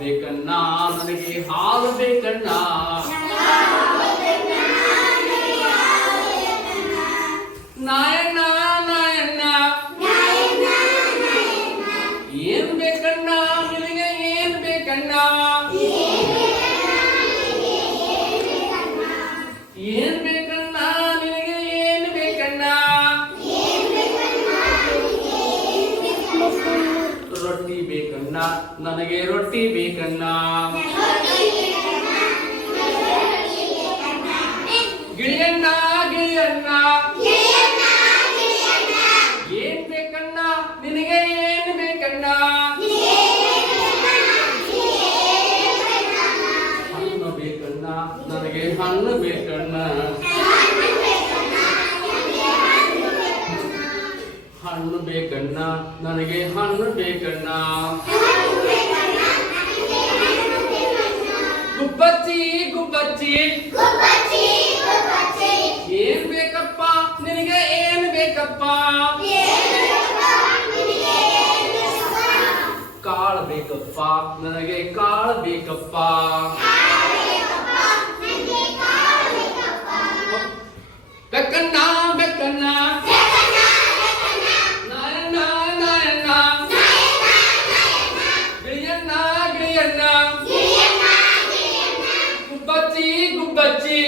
ಬೇಕಣ್ಣ ನನಗೆ ಹಾಲು ಬೇಕಣ್ಣ ನಾಯಣ್ಣ ನಾಯಣ್ಣ ಏನ್ ಬೇಕಣ್ಣ ನಿನಗೆ ಏನ್ ಬೇಕಣ್ಣ ಏನ್ ಬೇಕಣ್ಣ ನಿನಗೆ ಏನ್ ಬೇಕಣ್ಣ ರೊಟ್ಟಿ ಬೇಕಣ್ಣ ನನಗೆ ರೊಟ್ಟಿ ಬೇಕಣ್ಣ ಗಿಳಿಯಣ್ಣ ಗಿಳಿಯಣ್ಣ ಏನ್ ಬೇಕಣ್ಣ ನಿನಗೆ ಏನ್ ಬೇಕಣ್ಣ ಹಣ್ಣು ಬೇಕಣ್ಣ ನನಗೆ ಹಣ್ಣು ಬೇಕಣ್ಣ ಹಣ್ಣು ಬೇಕಣ್ಣ ನನಗೆ ಹಣ್ಣು ಬೇಕಣ್ಣ ಗುಬ್ಬಚ್ಚಿ ಗುಬ್ಬಚ್ಚಿ ಏನ್ ಬೇಕಪ್ಪ ನಿನಗೆ ಏನ್ ಬೇಕಪ್ಪ ಕಾಳು ಬೇಕಪ್ಪ ನನಗೆ ಕಾಳು ಬೇಕಪ್ಪ ಬೆಕ್ಕಣ್ಣ ಬೆಕ್ಕಣ್ಣ ನಾಯಣ್ಣ ನಾಯಣ್ಣ ಗಿಳಿಯಣ್ಣ ಗಿಳಿಯಣ್ಣ ಗುಬ್ಬಚ್ಚಿ ಗುಬ್ಬಚ್ಚಿ